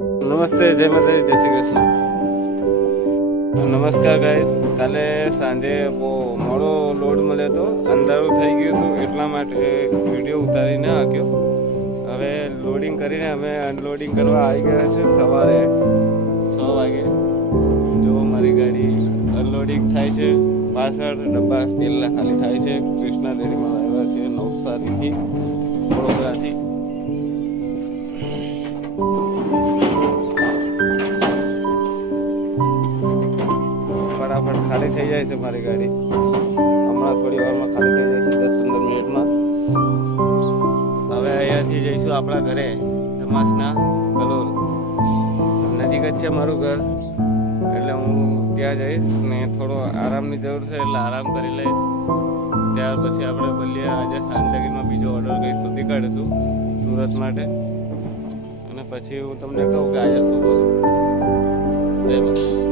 નમસ્તે, જય માતાજી, જય શ્રી કૃષ્ણ. નમસ્કાર ગાઈસ. કાલે સાંજે બહુ મોડો લોડ મળ્યો હતો, અંધારું થઈ ગયું હતું, એટલા માટે વિડીયો ઉતારી ન શક્યો. હવે લોડિંગ કરીને અમે અનલોડિંગ કરવા આવી ગયા છે. સવારે 6 વાગે જો મારી ગાડી અનલોડિંગ થાય છે. પાછળ ડબ્બા તેલના ખાલી થાય છે. કૃષ્ણા ડેરીમાં આવ્યા છે નવસારીથી, વડોદરાથી. ફટાફટ ખાલી થઈ જાય છે મારી ગાડી. હમણાં થોડી વારમાં ખાલી થઈ જાય છે, 10-15 મિનિટમાં. હવે અહીંયાથી જઈશું આપણા ઘરે, ધમાસના કલોલ. નજીક જ છે મારું ઘર, એટલે હું ત્યાં જઈશ ને થોડો આરામની જરૂર છે, એટલે આરામ કરી લઈશ. ત્યાર પછી આપણે બોલીએ આજે સાંજ લગીમાં બીજો ઓર્ડર કંઈ શોધી કાઢીશું સુરત માટે, અને પછી હું તમને કહું કે આજે શું બોલું. જય માતા.